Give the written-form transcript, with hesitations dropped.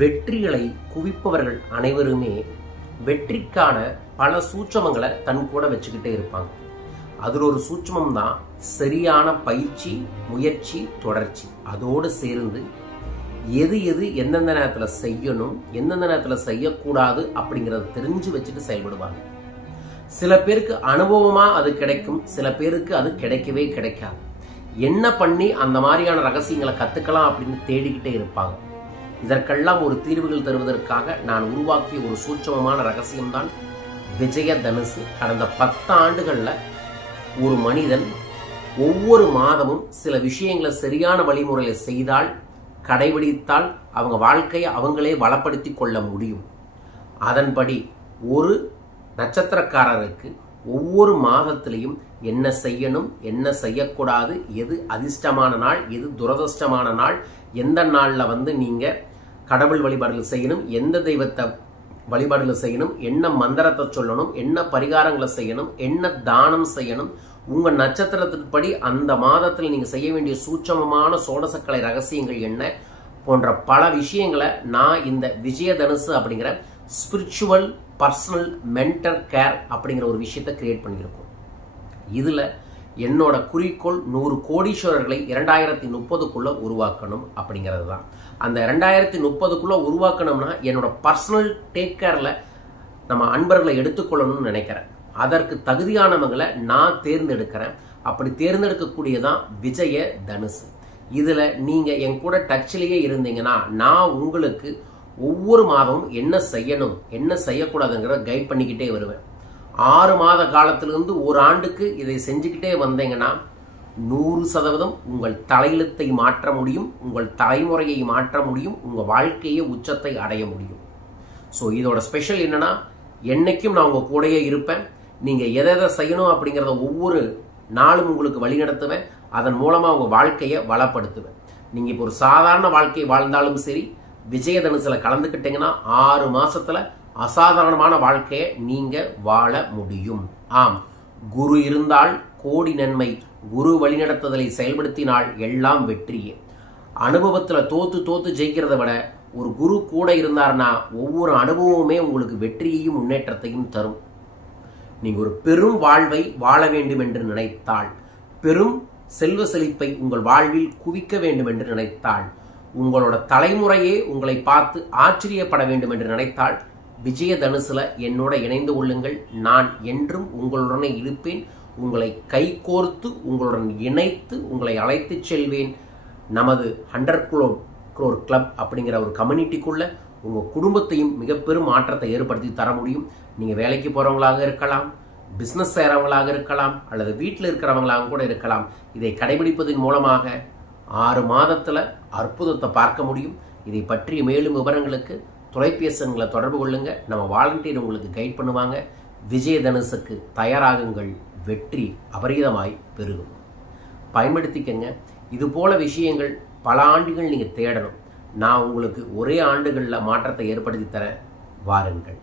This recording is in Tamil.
வெற்றிகளை குவிப்பவர்கள் அனைவருமே வெற்றிக்கான பல சூட்சமங்களை தன் கூட வச்சுக்கிட்டே இருப்பாங்க. அதில் ஒரு சூட்சமம் தான் சரியான பயிற்சி, முயற்சி, தொடர்ச்சி. அதோடு சேர்ந்து எது எது எந்தெந்த நேரத்தில் செய்யணும், எந்தெந்த நேரத்தில் செய்யக்கூடாது அப்படிங்கிறத தெரிஞ்சு வச்சுட்டு செயல்படுவாங்க. சில பேருக்கு அனுபவமா அது கிடைக்கும், சில பேருக்கு அது கிடைக்கவே கிடைக்காது. என்ன பண்ணி அந்த மாதிரியான ரகசியங்களை கத்துக்கலாம் அப்படின்னு தேடிக்கிட்டே இருப்பாங்க. இதற்கெல்லாம் ஒரு தீர்வுகள் தருவதற்காக நான் உருவாக்கிய ஒரு சூட்சமமான ரகசியம்தான் விஜய தனுசு. கடந்த 10 ஆண்டுகள்ல ஒரு மனிதன் ஒவ்வொரு மாதமும் சில விஷயங்களை சரியான வழிமுறையில செய்தால், கடைபிடித்தால் அவங்க வாழ்க்கையை அவங்களே வளப்படுத்தி கொள்ள முடியும். அதன்படி ஒரு நட்சத்திரக்காரருக்கு ஒவ்வொரு மாதத்திலையும் என்ன செய்யணும், என்ன செய்யக்கூடாது, எது அதிர்ஷ்டமான நாள், எது துரதிர்ஷ்டமான நாள், எந்த நாள்ல நீங்க கடவுள் வழிபாடுகள் செய்யணும், எந்த தெய்வத்தை வழிபாடுகள் செய்யணும், என்ன மந்திரத்தை சொல்லணும், என்ன பரிகாரங்களை செய்யணும், என்ன தானம் செய்யணும், உங்க நட்சத்திரத்தின்படி அந்த மாதத்தில் நீங்க செய்ய வேண்டிய சூட்சமமான சோடசக்கலை ரகசியங்கள் என்ன போன்ற பல விஷயங்களை நான் இந்த விஜய தனுசு அப்படிங்கிற ஸ்பிரிச்சுவல் பர்சனல் மென்டல் கேர் அப்படிங்கிற ஒரு விஷயத்தை கிரியேட் பண்ணியிருக்கோம். இதுல என்னோட குறிக்கோள் 100 கோடீஸ்வரர்களை 2030க்குள்ள உருவாக்கணும் அப்படிங்கிறது தான். அந்த 2030க்குள்ள உருவாக்கணும்னா என்னோட பர்சனல் டேக் கேர்ல நம்ம அன்பர்களை எடுத்துக்கொள்ளணும்னு நினைக்கிறேன். அதற்கு தகுதியானவங்களை நான் தேர்ந்தெடுக்கிறேன். அப்படி தேர்ந்தெடுக்கக்கூடியதான் விஜய தனுசு. இதுல நீங்க என் கூட டச்சிலேயே இருந்தீங்கன்னா நான் உங்களுக்கு ஒவ்வொரு மாதமும் என்ன செய்யணும், என்ன செய்யக்கூடாதுங்கிற கைட் பண்ணிக்கிட்டே வருவேன். 6 மாத காலத்திலிருந்து ஒரு ஆண்டுக்கு இதை செஞ்சுக்கிட்டே வந்தீங்கன்னா 100% உங்கள் தலையெழுத்தை மாற்ற முடியும், உங்கள் தலைமுறையை மாற்ற முடியும், உங்க வாழ்க்கையை உச்சத்தை அடைய முடியும். ஸோ இதோட ஸ்பெஷல் என்னன்னா, என்னைக்கும் நான் உங்க கூடயே இருப்பேன். நீங்க எதை செய்யணும் அப்படிங்கிறத ஒவ்வொரு நாளும் உங்களுக்கு வழி நடத்துவேன். அதன் மூலமா உங்க வாழ்க்கையை வளப்படுத்துவேன். நீங்க இப்போ ஒரு சாதாரண வாழ்க்கை வாழ்ந்தாலும் சரி, விஜய தனுசுல கலந்துக்கிட்டீங்கன்னா 6 மாசத்துல அசாதாரணமான வாழ்க்கையை நீங்க வாழ முடியும். ஆம், குரு இருந்தால் கோடி நன்மை. குரு வழிநடத்துதலை செயல்படுத்தினால் எல்லாம் வெற்றியே. அனுபவத்துல தோத்து ஜெயிக்கிறத விட ஒரு குரு கூட இருந்தார்னா ஒவ்வொரு அனுபவமுமே உங்களுக்கு வெற்றியையும் முன்னேற்றத்தையும் தரும். நீங்க ஒரு பெரும் வாழ்வை வாழ வேண்டும் என்று நினைத்தால், பெரும் செல்வ செழிப்பை உங்கள் வாழ்வில் குவிக்க வேண்டும் என்று நினைத்தால், உங்களோட தலைமுறையே உங்களை பார்த்து ஆச்சரியப்பட வேண்டும் என்று நினைத்தால் விஜய தனுசுல என்னோட இணைந்து கொள்ளுங்கள். நான் என்றும் உங்களுடனே இருப்பேன். உங்களை கைகோர்த்து உங்களுடன் இணைத்து உங்களை அழைத்து செல்வேன். நமது 100 crore கிளப் அப்படிங்கிற ஒரு கம்யூனிட்டிக்குள்ள உங்க குடும்பத்தையும் மிக பெரும் மாற்றத்தை ஏற்படுத்தி தர முடியும். நீங்க வேலைக்கு போறவங்களாக இருக்கலாம், பிசினஸ் செய்யறவங்களாக இருக்கலாம், அல்லது வீட்டில் இருக்கிறவங்களாக கூட இருக்கலாம். இதை கடைபிடிப்பதன் மூலமாக 6 மாதத்துல அற்புதத்தை பார்க்க முடியும். இதை பற்றிய மேலும் விவரங்களுக்கு தொலைபேசி எண்களை தொடர்பு கொள்ளுங்க. நம்ம வாலண்டியர் உங்களுக்கு கைட் பண்ணுவாங்க. விஜய தனுசுக்கு தயாராகுங்கள். வெற்றி அபரிதமாய் பெருகும். பயன்படுத்திக்கங்க. இது போல விஷயங்கள் பல ஆண்டுகள் நீங்க தேடணும். நான் உங்களுக்கு ஒரே ஆண்டுகள்ல மாற்றத்தை ஏற்படுத்தி தர வாருங்கள்.